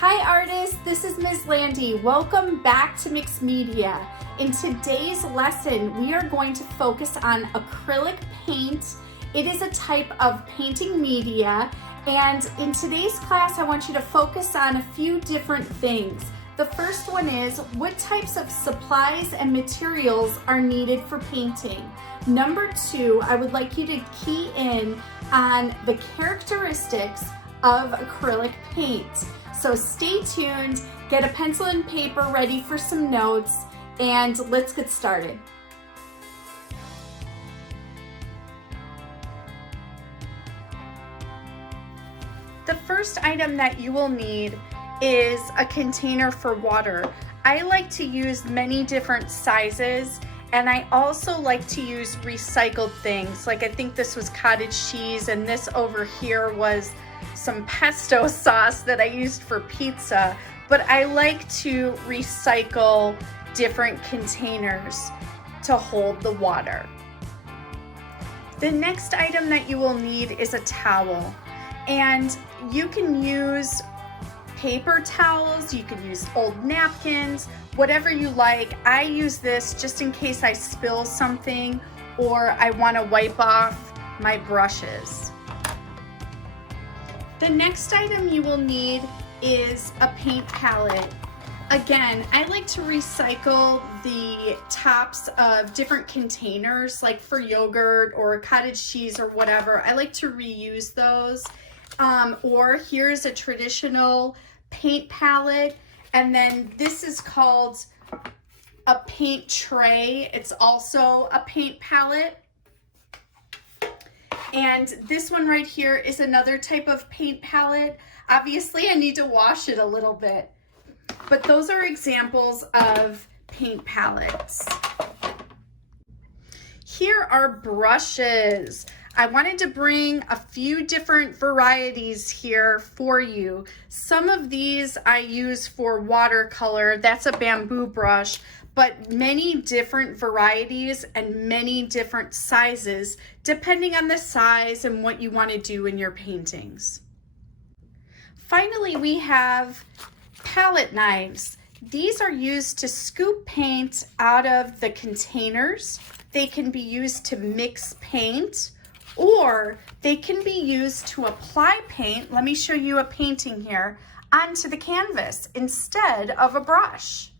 Hi artists, this is Ms. Landy. Welcome back to Mixed Media. In today's lesson, we are going to focus on acrylic paint. It is a type of painting media, and in today's class, I want you to focus on a few different things. The first one is, what types of supplies and materials are needed for painting? Number two, I would like you to key in on the characteristics of acrylic paint. So stay tuned, get a pencil and paper ready for some notes, and let's get started. The first item that you will need is a container for water. I like to use many different sizes, and I also like to use recycled things. Like I think this was cottage cheese, and this over here was some pesto sauce that I used for pizza, but I like to recycle different containers to hold the water. The next item that you will need is a towel, and you can use paper towels, you can use old napkins, whatever you like. I use this just in case I spill something or I want to wipe off my brushes. The next item you will need is a paint palette. Again, I like to recycle the tops of different containers, like for yogurt or cottage cheese or whatever. I like to reuse those. Or here's a traditional paint palette, and then this is called a paint tray. It's also a paint palette. And this one right here is another type of paint palette. Obviously, I need to wash it a little bit, but those are examples of paint palettes. Here are brushes. I wanted to bring a few different varieties here for you. Some of these I use for watercolor. That's a bamboo brush, but many different varieties and many different sizes, depending on the size and what you want to do in your paintings. Finally, we have palette knives. These are used to scoop paint out of the containers. They can be used to mix paint, or they can be used to apply paint. Let me show you a painting here onto the canvas instead of a brush.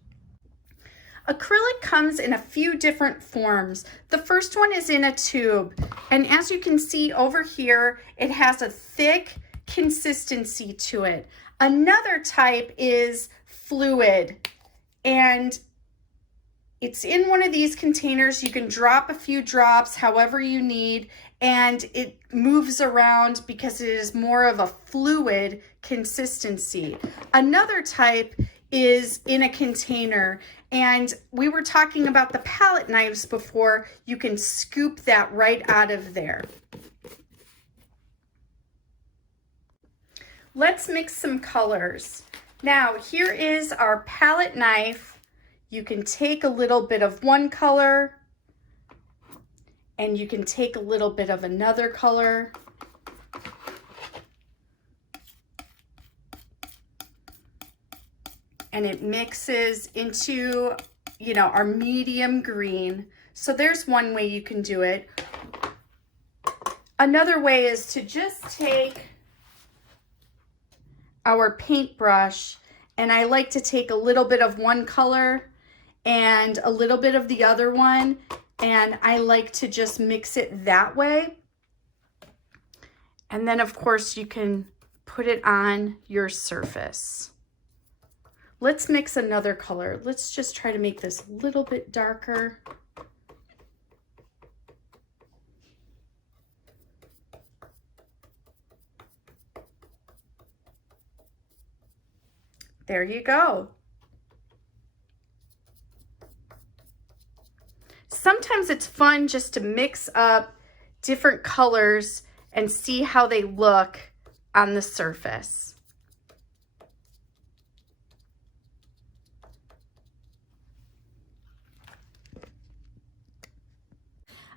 Acrylic comes in a few different forms. The first one is in a tube, and as you can see over here, it has a thick consistency to it. Another type is fluid, and it's in one of these containers. You can drop a few drops however you need, and it moves around because it is more of a fluid consistency. Another type is in a container, and we were talking about the palette knives before. You can scoop that right out of there. Let's mix some colors. Now, here is our palette knife. You can take a little bit of one color, and you can take a little bit of another color. And it mixes into, our medium green. So there's one way you can do it. Another way is to just take our paintbrush, and I like to take a little bit of one color and a little bit of the other one, and I like to just mix it that way. And then of course you can put it on your surface. Let's mix another color. Let's just try to make this a little bit darker. There you go. Sometimes it's fun just to mix up different colors and see how they look on the surface.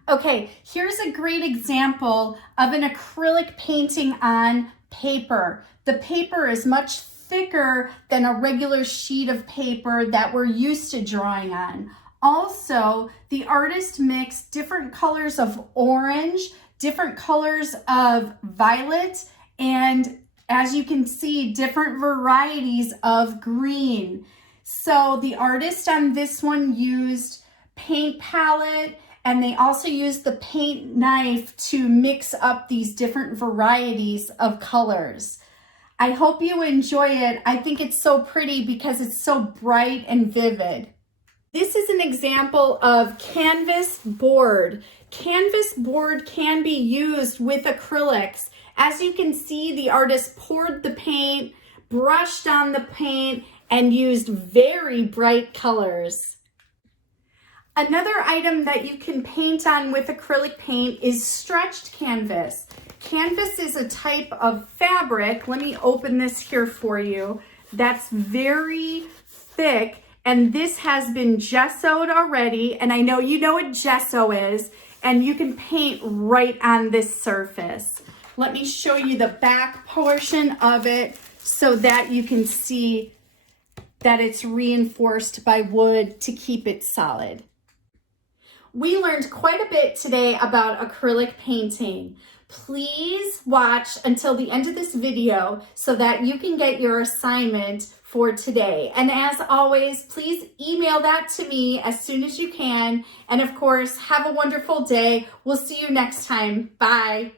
Okay, here's a great example of an acrylic painting on paper. The paper is much thicker than a regular sheet of paper that we're used to drawing on. Also, the artist mixed different colors of orange, different colors of violet, and as you can see, different varieties of green. So the artist on this one used paint palette, and they also used the paint knife to mix up these different varieties of colors. I hope you enjoy it. I think it's so pretty because it's so bright and vivid. This is an example of canvas board. Canvas board can be used with acrylics. As you can see, the artist poured the paint, brushed on the paint, and used very bright colors. Another item that you can paint on with acrylic paint is stretched canvas. Canvas is a type of fabric, let me open this here for you, that's very thick, and this has been gessoed already, and I know you know what gesso is, and you can paint right on this surface. Let me show you the back portion of it so that you can see that it's reinforced by wood to keep it solid. We learned quite a bit today about acrylic painting. Please watch until the end of this video so that you can get your assignment for today. And as always, please email that to me as soon as you can. And of course, have a wonderful day. We'll see you next time. Bye.